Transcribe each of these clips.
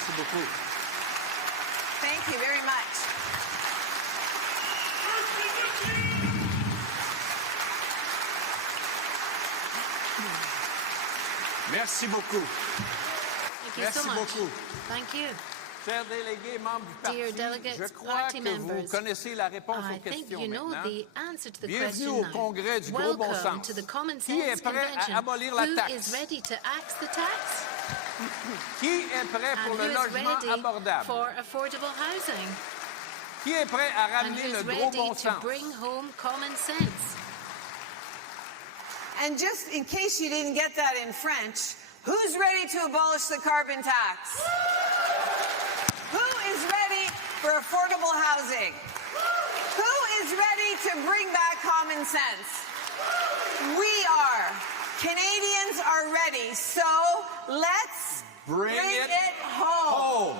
Merci beaucoup. Thank you very much. Merci beaucoup. Thank you Merci so much. beaucoup. Thank you. Chers délégués, membres du parti, Dear delegates, je crois party que vous members, connaissez la réponse I aux think questions you know maintenant. the answer to the Bienvenue question au now. Congrès du gros bon Welcome sens. to the Common Qui est Sense prêt Convention. à abolir la Who taxe? is ready to axe the tax? Qui est prêt pour And le who is logement ready abordable? for affordable housing? Qui est prêt à And ramener le who's gros ready bon to sens? bring home common sense? And just in case you didn't get that in French, who's ready to abolish the carbon tax? Who is ready for affordable housing? Who is ready to bring back common sense? We are. Canadians are ready. So let's Bring it home.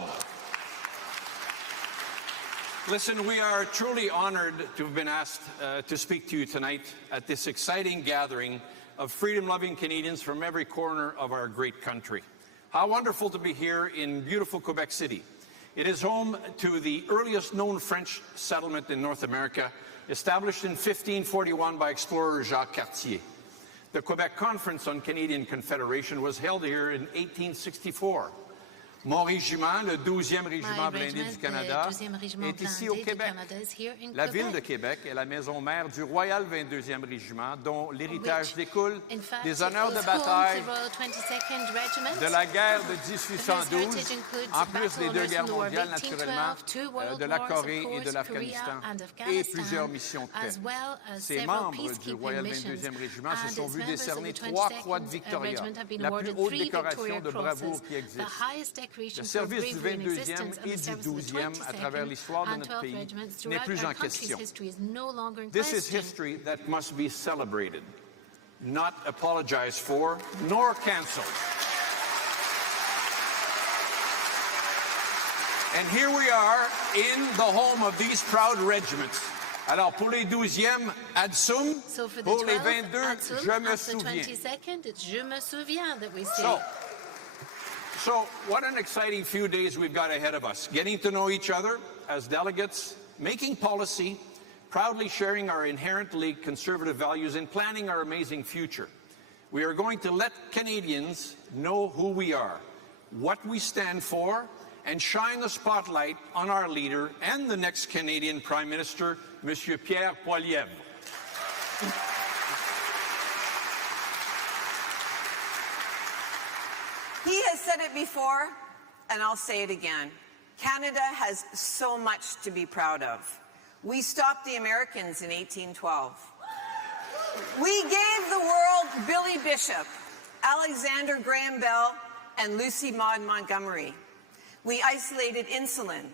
Listen, we are truly honored to have been asked to speak to you tonight at this exciting gathering of freedom-loving Canadians from every corner of our great country. How wonderful to be here in beautiful Quebec City. It is home to the earliest known French settlement in North America, established in 1541 by explorer Jacques Cartier. The Quebec Conference on Canadian Confederation was held here in 1864. Mon régiment, le 12e régiment blindé du Canada, est ici au Québec. La ville de Québec est la maison mère du Royal 22e Régiment, dont l'héritage découle des honneurs de bataille de la guerre de 1812, en plus des deux guerres mondiales, naturellement, de la Corée et de l'Afghanistan, et plusieurs missions de paix. Ces membres du Royal 22e Régiment se sont vus décerner 3 croix de Victoria, la plus haute décoration de bravoure qui existe. Le service du 22e et du 12e à travers l'histoire de notre pays n'est plus en question. This is history that must be celebrated, not apologized for, nor canceled. And here we are in the home of these proud regiments. Alors, pour les 12e, Adsum, pour les 22, je me souviens. Je me souviens that we see. So, what an exciting few days we've got ahead of us. Getting to know each other as delegates, making policy, proudly sharing our inherently conservative values, and planning our amazing future. We are going to let Canadians know who we are, what we stand for, and shine the spotlight on our leader and the next Canadian Prime Minister, Monsieur Pierre Poilievre. He has said it before, and I'll say it again. Canada has so much to be proud of. We stopped the Americans in 1812. We gave the world Billy Bishop, Alexander Graham Bell, and Lucy Maud Montgomery. We isolated insulin.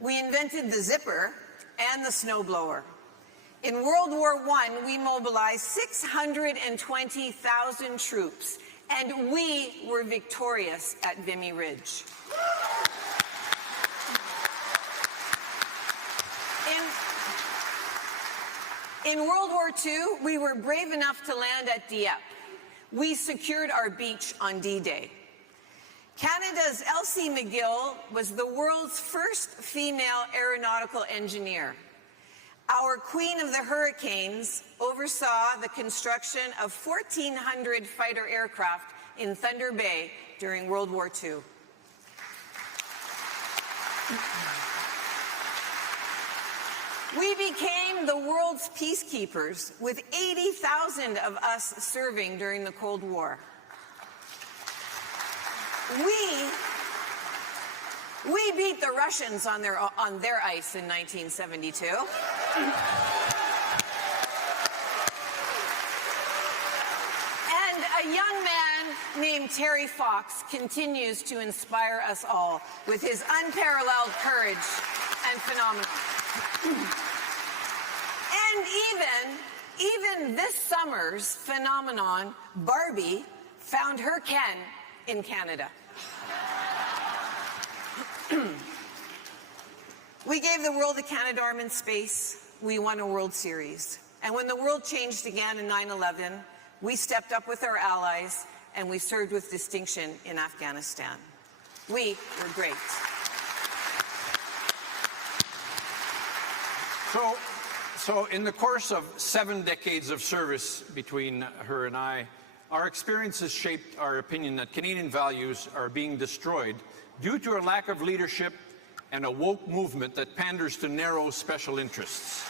We invented the zipper and the snowblower. In World War I, we mobilized 620,000 troops, and we were victorious at Vimy Ridge. In World War II, we were brave enough to land at Dieppe. We secured our beach on D-Day. Canada's Elsie McGill was the world's first female aeronautical engineer. Our Queen of the Hurricanes oversaw the construction of 1,400 fighter aircraft in Thunder Bay during World War II. We became the world's peacekeepers, with 80,000 of us serving during the Cold War. We beat the Russians on their ice in 1972. And a young man named Terry Fox continues to inspire us all with his unparalleled courage and phenomenon. And even this summer's phenomenon, Barbie, found her Ken in Canada. We gave the world a Canadarm in space. We won a World Series. And when the world changed again in 9/11, we stepped up with our allies and we served with distinction in Afghanistan. We were great. So in the course of 7 decades of service between her and I, our experiences shaped our opinion that Canadian values are being destroyed due to a lack of leadership and a woke movement that panders to narrow special interests.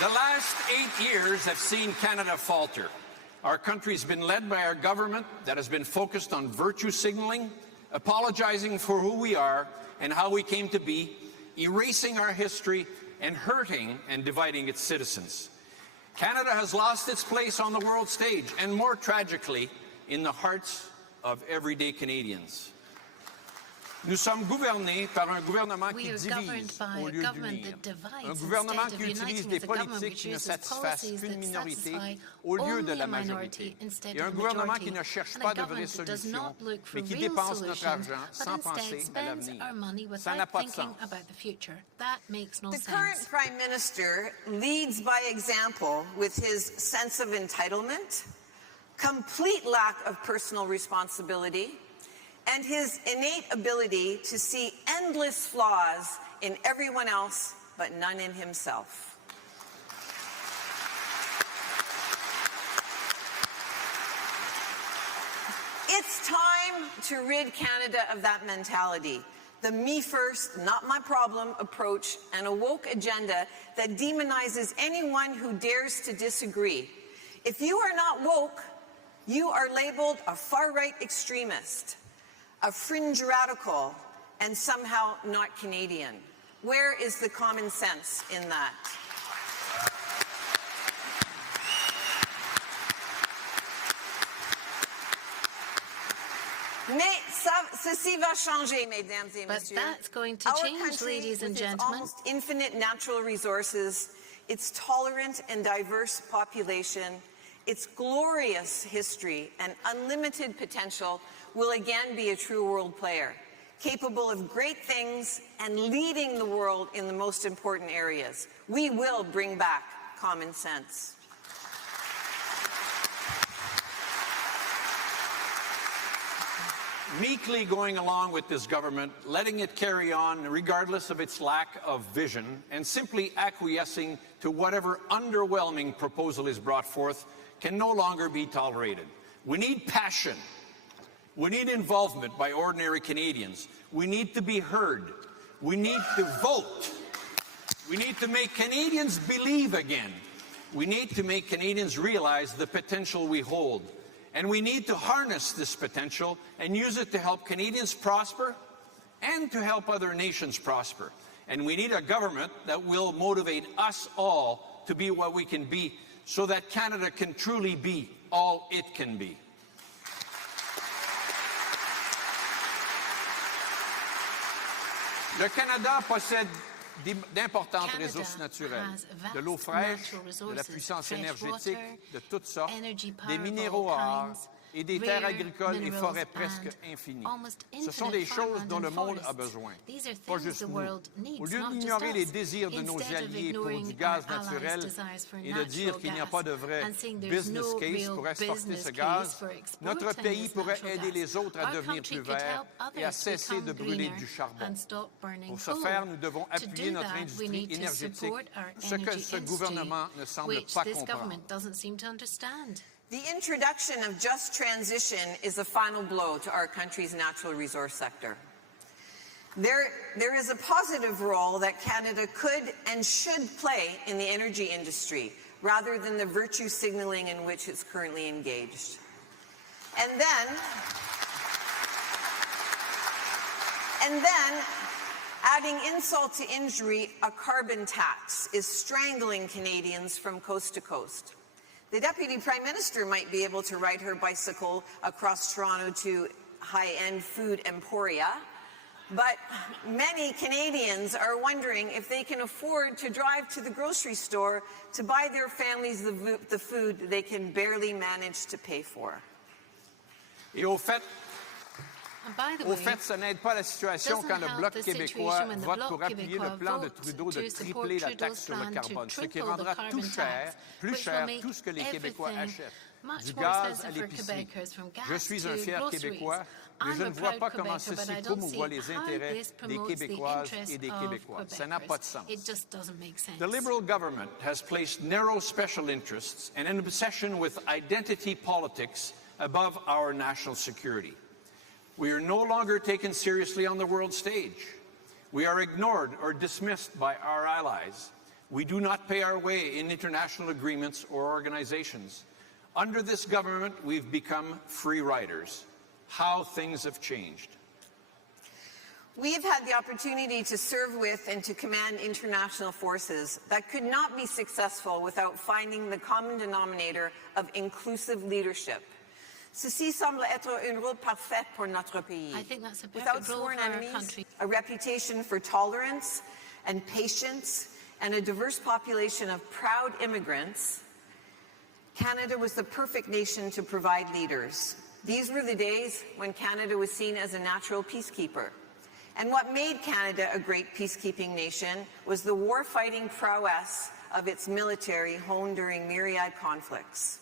The last 8 years have seen Canada falter. Our country's been led by our government that has been focused on virtue signaling, apologizing for who we are and how we came to be, erasing our history, and hurting and dividing its citizens. Canada has lost its place on the world stage, and more tragically, in the hearts of everyday Canadians. Nous sommes gouvernés par un gouvernement qui divise au lieu d'unir. Un gouvernement qui utilise des politiques qui ne satisfassent qu'une minorité au lieu de la majorité. Et un gouvernement qui ne cherche pas de vraies solutions, mais qui dépense notre argent sans penser à l'avenir. Ça n'a pas de sens. The current Prime Minister leads by example with his sense of entitlement, complete lack of personal responsibility, and his innate ability to see endless flaws in everyone else but none in himself. It's time to rid Canada of that mentality. The me first, not my problem approach and a woke agenda that demonizes anyone who dares to disagree. If you are not woke, you are labeled a far-right extremist, a fringe radical, and somehow not Canadian. Where is the common sense in that? Ceci va changer, mesdames et messieurs. But that's going to Our change, country, ladies and with its gentlemen. almost infinite natural resources, its tolerant and diverse population, its glorious history and unlimited potential will again be a true world player, capable of great things and leading the world in the most important areas. We will bring back common sense. Meekly going along with this government, letting it carry on regardless of its lack of vision, and simply acquiescing to whatever underwhelming proposal is brought forth can no longer be tolerated. We need passion. We need involvement by ordinary Canadians. We need to be heard. We need to vote. We need to make Canadians believe again. We need to make Canadians realize the potential we hold. And we need to harness this potential and use it to help Canadians prosper and to help other nations prosper. And we need a government that will motivate us all to be what we can be so that Canada can truly be all it can be. Le Canada possède d'importantes ressources naturelles, de l'eau fraîche, de la puissance énergétique de toutes sortes, des minéraux rares et des terres agricoles et forêts presque infinies. Ce sont des choses dont le monde a besoin, pas juste nous. Au lieu d'ignorer les désirs de nos alliés pour du gaz naturel et de dire qu'il n'y a pas de vrai business case pour exporter ce gaz, notre pays pourrait aider les autres à devenir plus verts et à cesser de brûler du charbon. Pour ce faire, nous devons appuyer notre industrie énergétique, ce que ce gouvernement ne semble pas comprendre. The introduction of just transition is a final blow to our country's natural resource sector. There is a positive role that Canada could and should play in the energy industry, rather than the virtue signaling in which it's currently engaged. And then, adding insult to injury, a carbon tax is strangling Canadians from coast to coast. The Deputy Prime Minister might be able to ride her bicycle across Toronto to high-end food emporia, but many Canadians are wondering if they can afford to drive to the grocery store to buy their families the food they can barely manage to pay for. Et au fait, And by the Au way, fait, ça n'aide pas la situation doesn't quand le help Bloc the québécois situation when the vote Bloc pour appuyer le Québécois plan de vote Trudeau de to support tripler la Trudeau's taxe sur le plan to carbone, ce qui triple the rendra carbon tout cher, tax, plus which will cher make tout ce que les Québécois everything achètent. much Du more gaz à expensive for l'épicerie. Québecers, from gas Je suis un to fier groceries. Québécois, mais I'm je a ne vois proud pas comment Quebecer, but ceci I don't promouvoit see les how intérêts this des promotes the Québécoises et interests des of Québécois. Ça n'a pas de sens. It just doesn't make sense. The Liberal government has placed narrow special interests and an obsession with identity politics above our national security. We are no longer taken seriously on the world stage. We are ignored or dismissed by our allies. We do not pay our way in international agreements or organizations. Under this government, we've become free riders. How things have changed. We have had the opportunity to serve with and to command international forces that could not be successful without finding the common denominator of inclusive leadership. Ceci semble être un rôle parfait pour notre pays. I think that's a Without perfect role sworn for our enemies, country. a reputation for tolerance and patience, and a diverse population of proud immigrants, Canada was the perfect nation to provide leaders. These were the days when Canada was seen as a natural peacekeeper. And what made Canada a great peacekeeping nation was the war-fighting prowess of its military honed during myriad conflicts.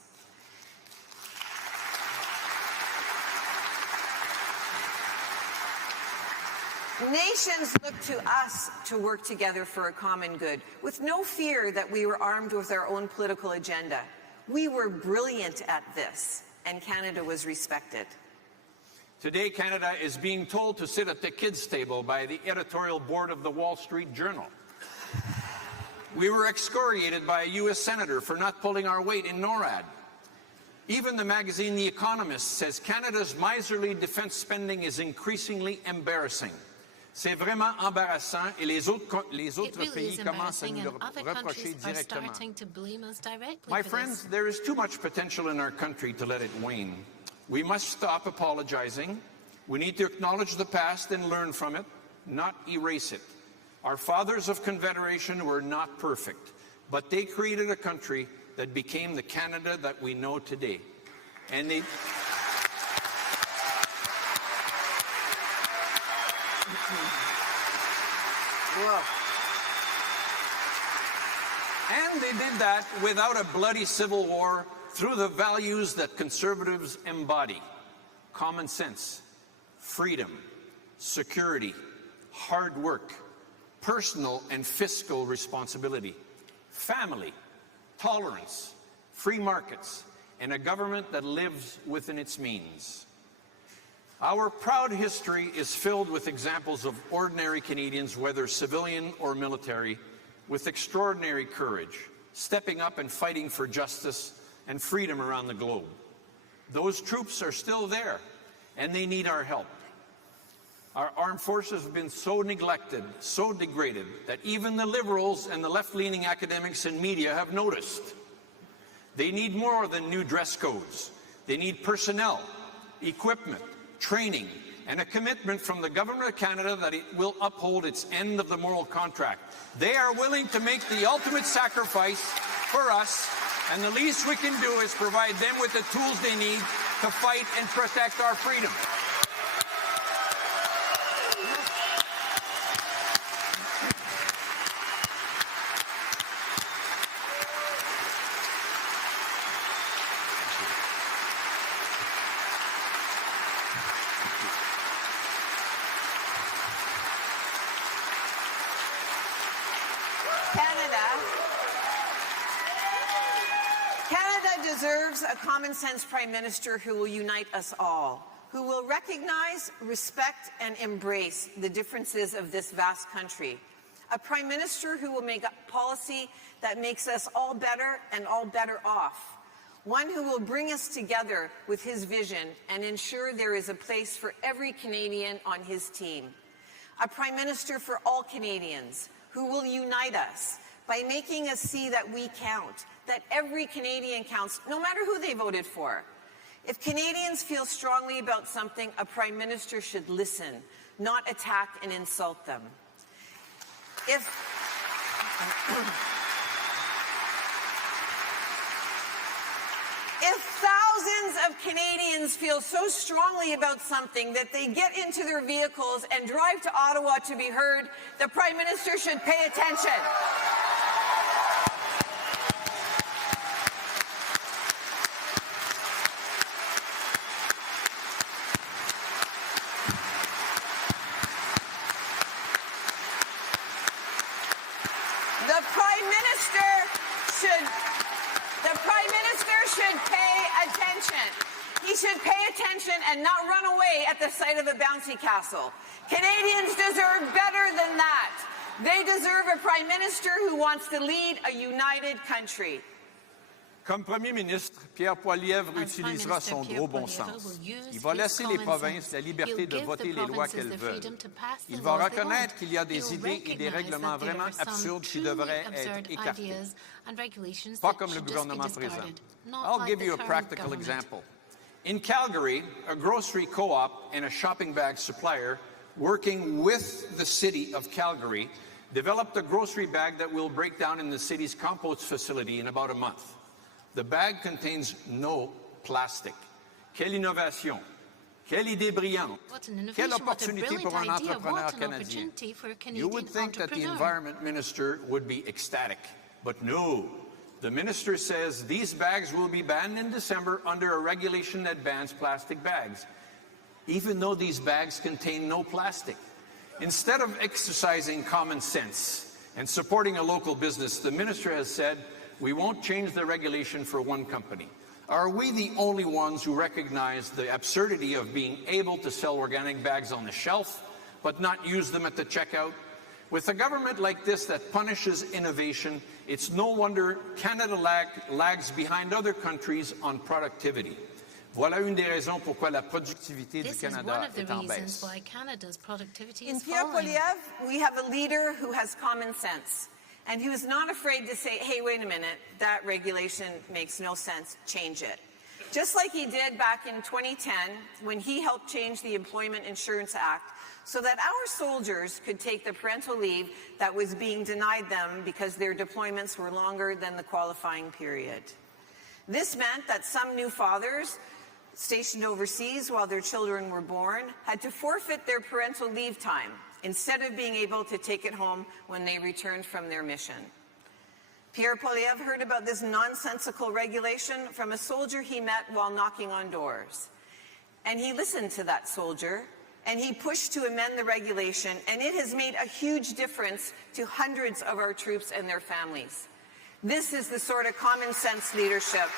Nations look to us to work together for a common good, with no fear that we were armed with our own political agenda. We were brilliant at this, and Canada was respected. Today, Canada is being told to sit at the kids' table by the editorial board of the Wall Street Journal. We were excoriated by a U.S. senator for not pulling our weight in NORAD. Even the magazine The Economist says Canada's miserly defense spending is increasingly embarrassing. C'est vraiment embarrassant et les autres It really pays is commencent à embarrassing, nous and le other reprocher countries are directement. starting to blame us directly My for friends, this. there is too much potential in our country to let it wane. We must stop apologizing. We need to acknowledge the past and learn from it, not erase it. Our fathers of Confederation were not perfect, but they created a country that became the Canada that we know today. And they did that without a bloody civil war through the values that conservatives embody: common sense, freedom, security, hard work, personal and fiscal responsibility, family, tolerance, free markets, and a government that lives within its means. Our proud history is filled with examples of ordinary Canadians, whether civilian or military, with extraordinary courage, stepping up and fighting for justice and freedom around the globe. Those troops are still there, and they need our help. Our armed forces have been so neglected, so degraded, that even the Liberals and the left-leaning academics and media have noticed. They need more than new dress codes. They need personnel, equipment, training, and a commitment from the Government of Canada that it will uphold its end of the moral contract. They are willing to make the ultimate sacrifice for us, and the least we can do is provide them with the tools they need to fight and protect our freedom. Canada deserves a common-sense Prime Minister who will unite us all, who will recognize, respect, and embrace the differences of this vast country. A Prime Minister who will make a policy that makes us all better and all better off. One who will bring us together with his vision and ensure there is a place for every Canadian on his team. A Prime Minister for all Canadians who will unite us by making us see that we count, that every Canadian counts, no matter who they voted for. If Canadians feel strongly about something, a Prime Minister should listen, not attack and insult them. If thousands of Canadians feel so strongly about something that they get into their vehicles and drive to Ottawa to be heard, the Prime Minister should pay attention. The Prime Minister should pay attention. He should pay attention and not run away at the sight of a bouncy castle. Canadians deserve better than that. They deserve a Prime Minister who wants to lead a united country. Comme Premier ministre, Pierre Poilievre utilisera son gros bon sens. Il va laisser les provinces la liberté de voter les lois qu'elles veulent. Il va reconnaître qu'il y a des idées et des règlements vraiment absurdes qui devraient être écartés. Pas comme le gouvernement présent. I'll give you a practical example. In Calgary, a grocery co-op and a shopping bag supplier working with the city of Calgary developed a grocery bag that will break down in the city's compost facility in about a month. The bag contains no plastic. Quelle innovation! Quelle idée brillante! Quelle opportunité pour un entrepreneur canadien! You would think that the Environment Minister would be ecstatic, but no. The minister says these bags will be banned in December under a regulation that bans plastic bags, even though these bags contain no plastic. Instead of exercising common sense and supporting a local business, the minister has said, we won't change the regulation for one company. Are we the only ones who recognize the absurdity of being able to sell organic bags on the shelf, but not use them at the checkout? With a government like this that punishes innovation, it's no wonder Canada lags behind other countries on productivity. Voilà une des raisons pourquoi la productivité du Canada est en baisse. In Pierre Poilievre, we have a leader who has common sense. And he was not afraid to say, hey, wait a minute, that regulation makes no sense, change it. Just like he did back in 2010 when he helped change the Employment Insurance Act so that our soldiers could take the parental leave that was being denied them because their deployments were longer than the qualifying period. This meant that some new fathers stationed overseas while their children were born had to forfeit their parental leave time instead of being able to take it home when they returned from their mission. Pierre Poilievre heard about this nonsensical regulation from a soldier he met while knocking on doors. And he listened to that soldier, and he pushed to amend the regulation, and it has made a huge difference to hundreds of our troops and their families. This is the sort of common sense leadership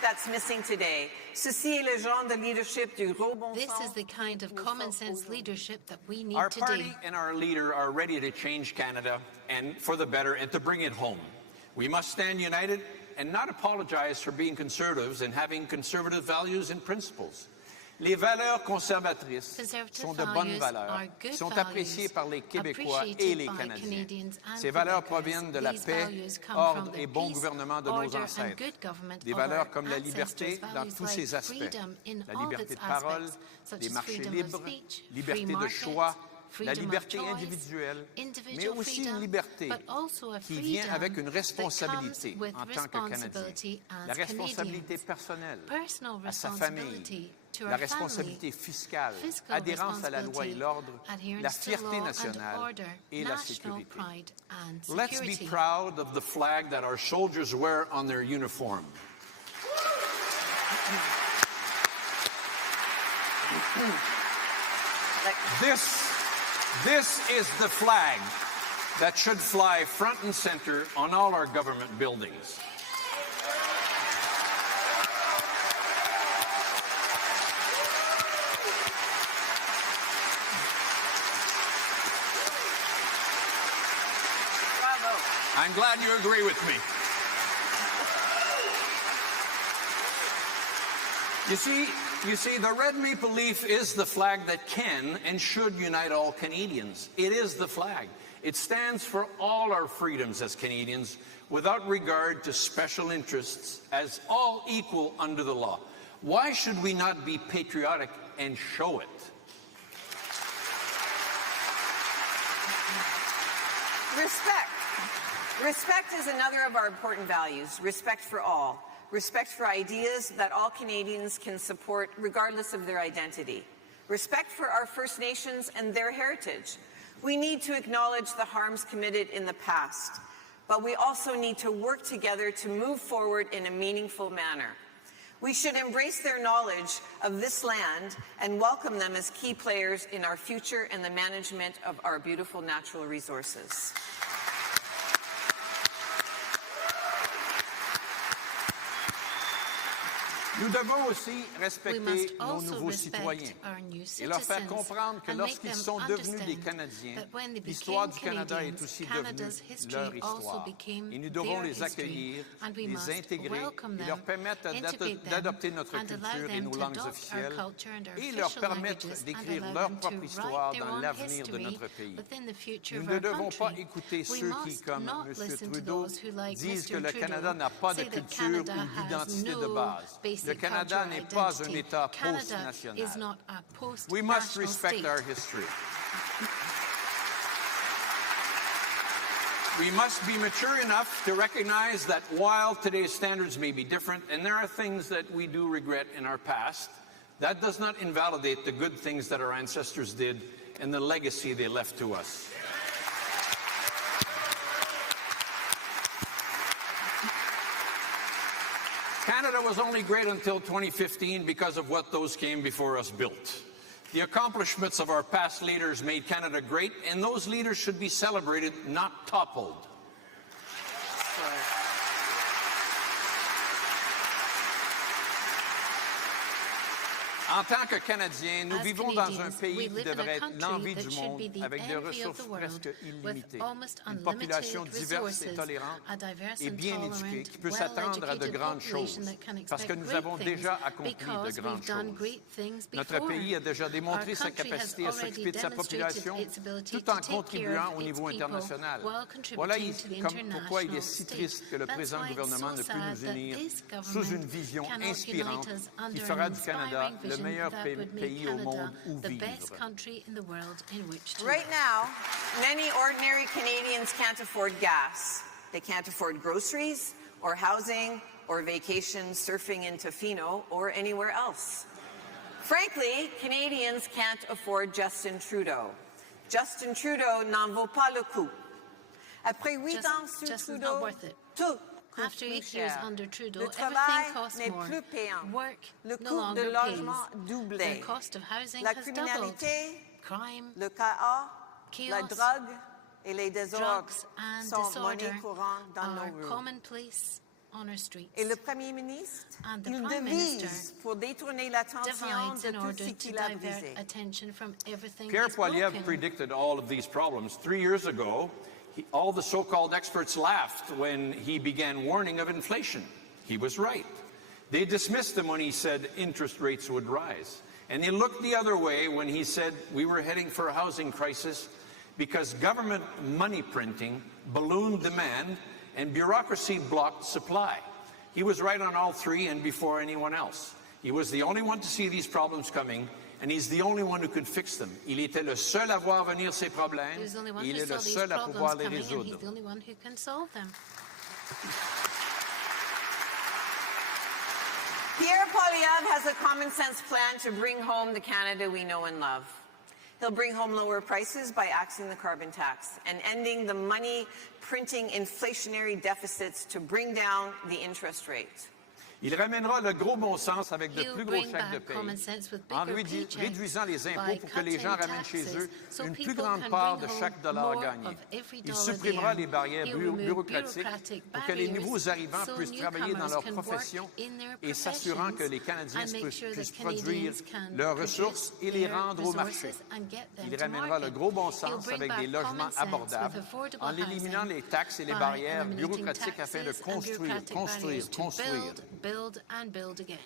that's missing today. Ceci est le genre de leadership du gros bon This sens. is the kind of common sense leadership that we need Our today. party and our leader are ready to change Canada and for the better and to bring it home. We must stand united and not apologize for being conservatives and having conservative values and principles. Les valeurs conservatrices sont de bonnes valeurs, sont appréciées par les Québécois et les Canadiens. Ces valeurs proviennent de la paix, ordre et bon gouvernement de nos ancêtres. Des valeurs comme la liberté dans tous ses aspects, la liberté de parole, les marchés libres, liberté de choix, la liberté individuelle, mais aussi une liberté qui vient avec une responsabilité en tant que Canadien. La responsabilité personnelle à sa famille, la responsabilité fiscale, adhérence à la loi et l'ordre, la fierté nationale et la sécurité. Let's be proud of the flag that our soldiers wear on their uniform. This is the flag that should fly front and center on all our government buildings. Bravo. I'm glad you agree with me. You see, the red maple leaf is the flag that can and should unite all Canadians. It is the flag. It stands for all our freedoms as Canadians without regard to special interests, as all equal under the law. Why should we not be patriotic and show it? Respect. Respect is another of our important values. Respect for all. Respect for ideas that all Canadians can support regardless of their identity. Respect for our First Nations and their heritage. We need to acknowledge the harms committed in the past, but we also need to work together to move forward in a meaningful manner. We should embrace their knowledge of this land and welcome them as key players in our future and the management of our beautiful natural resources. Nous devons aussi We respecter must nos also nouveaux respect citoyens our new et leur faire citizens comprendre que and make lorsqu'ils them sont devenus des understand Canadiens, that when they l'histoire du became Canada est Canadians, aussi Canada's devenue history leur also histoire. became Et nous devons their les history, accueillir, and we les must intégrer welcome et them, leur permettre integrate them, d'adopter notre and allow culture et them nos to langues adopt our officielles culture and our et leur official permettre languages, and d'écrire allow leur them propre to histoire write their dans own l'avenir de history notre pays. within the future Nous of ne our devons pas country. écouter We ceux qui, must comme not M. listen to Trudeau, those who, like disent que Mr. le Trudeau, Canada n'a pas de say that culture Canada ou has d'identité de no base. Le basic Canada cultural n'est pas un identity. État Canada post-national. is not a We must post-national respect state. our history. We must be mature enough to recognize that while today's standards may be different, and there are things that we do regret in our past, that does not invalidate the good things that our ancestors did and the legacy they left to us. Canada was only great until 2015 because of what those came before us built. The accomplishments of our past leaders made Canada great, and those leaders should be celebrated, not toppled. En tant que Canadiens, nous As vivons dans un Canadians, pays we qui live in a devrait être country l'envie that du should monde be the avec des envy of ressources the world, presque with illimitées. almost Une unlimited population diverse et resources, tolérante a diverse et and bien tolerant, éduquée qui peut s'attendre à de well-educated grandes population choses that can parce que expect nous great avons things déjà accompli de because grandes we've done choses. great things Notre before. pays a déjà démontré Our sa country has capacité à already s'occuper de sa demonstrated population its ability tout to en take care contribuant of au its niveau people international. while Voilà contributing to the pourquoi il est international si stage. triste que le That's présent why it's gouvernement so ne peut sad nous that unir this sous une government vision cannot inspirante unite us qui under fera an du Canada inspiring le vision meilleur that would make pays au Canada monde où the vivre. best country in the world in which to Right live. now, many ordinary Canadians can't afford gas. They can't afford groceries or housing or vacations surfing in Tofino or anywhere else. Frankly, Canadians can't afford Justin Trudeau. Justin Trudeau n'en vaut pas le coup. Après 8 ans sur Justin's Trudeau, not worth it. tout coûte After plus 8 years cher. under Trudeau, Le travail everything costs n'est more. plus payant. Work Le no coût longer de pays. logement doublé. The cost of housing La has doubled. criminalité, Crime, le chaos, la chaos, drogue et les désordres drugs and sont disorder monnaie courante dans are nos rues. commonplace on our streets. Et le Premier ministre, And the il Prime devise Minister pour détourner l'attention divides de in tout order ce to qu'il a divert brisé. attention from everything Pierre that's Poilievre broken. predicted all of these problems. 3 years ago, all the so-called experts laughed when he began warning of inflation. He was right. They dismissed him when he said interest rates would rise. And they looked the other way when he said we were heading for a housing crisis because government money printing ballooned demand and bureaucracy blocked supply. He was right on all three and before anyone else. He was the only one to see these problems coming, and he's the only one who could fix them. Il était le seul à voir venir ces problèmes, He was the only one et il who est saw le these seul à pouvoir problems les coming, and he's résoudre. the only one who can solve them. Pierre Poilievre has a common sense plan to bring home the Canada we know and love. He'll bring home lower prices by axing the carbon tax and ending the money printing inflationary deficits to bring down the interest rate. Il ramènera le gros bon sens avec de He'll plus gros bring chèques de back common paye, sense with en bigger paychecks réduisant les impôts by pour que les gens cutting ramènent chez taxes eux so une plus people grande can part bring de home chaque dollar more gagné. of every Il dollar supprimera they les barrières earn. He'll remove bureaucratiques bureaucratic pour que les barriers nouveaux arrivants so puissent travailler dans newcomers leur can profession work in their et s'assurant que les Canadiens professions and make sure puissent that produire Canadians can leurs produce ressources et les their rendre au marché. resources and get them Il to ramènera le market. gros bon He'll sens bring avec back des logements common sense abordables with affordable en éliminant housing les taxes et les by barrières eliminating bureaucratiques afin de taxes and construire, bureaucratic construire, barriers to construire. build and build again.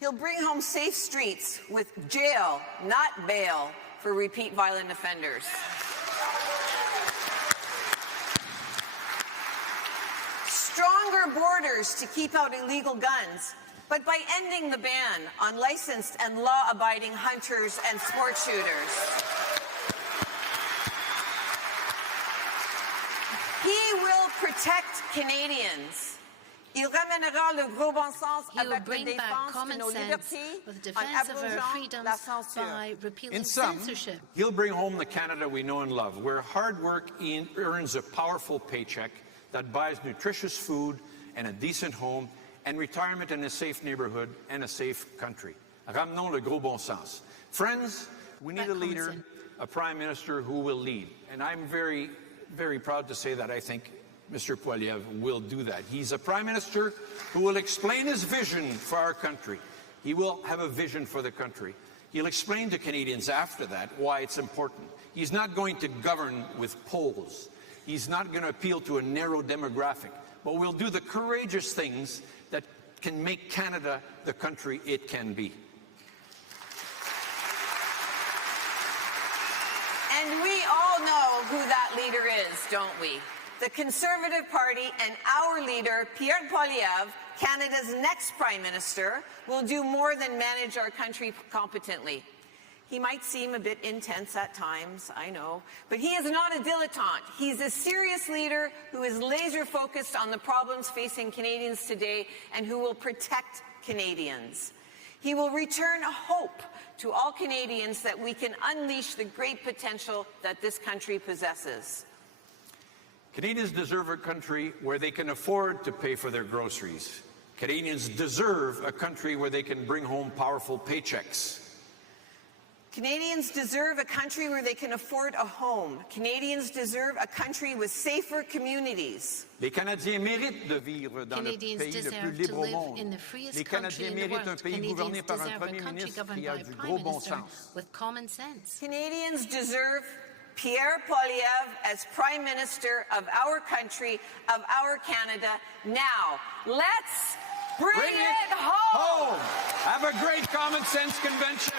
He'll bring home safe streets with jail, not bail, for repeat violent offenders. Stronger borders to keep out illegal guns, but by ending the ban on licensed and law-abiding hunters and sport shooters. protect Canadians. Il ramènera le gros bon sens He will avec la bring back défense de common nos sense libertés with the en defense of our abrogeant freedoms la censure. by repealing In sum, censorship. he'll bring home the Canada we know and love, where hard work earns a powerful paycheck that buys nutritious food and a decent home and retirement in a safe neighborhood and a safe country. Ramenons le gros bon sens. Friends, we need a leader, a prime minister who will lead. And I'm very, very proud to say that I think Mr. Poilievre will do that. He's a prime minister who will explain his vision for our country. He will have a vision for the country. He'll explain to Canadians after that why it's important. He's not going to govern with polls. He's not going to appeal to a narrow demographic, but we'll do the courageous things that can make Canada the country it can be. And we all know who that leader is, don't we? The Conservative Party and our leader, Pierre Poilievre, Canada's next Prime Minister, will do more than manage our country competently. He might seem a bit intense at times, I know, but he is not a dilettante. He's a serious leader who is laser-focused on the problems facing Canadians today and who will protect Canadians. He will return hope to all Canadians that we can unleash the great potential that this country possesses. Canadians deserve a country where they can afford to pay for their groceries. Canadians deserve a country where they can bring home powerful paychecks. Canadians deserve a country where they can afford a home. Canadians deserve a country with safer communities. Les Canadiens méritent de vivre dans le pays le plus libre au monde. Les Canadiens méritent un pays gouverné par un Premier ministre qui a du gros bon sens. With common sense. Canadians deserve Pierre Poilievre as Prime Minister of our country, of our Canada. Now, let's bring it home! Have a great common sense convention.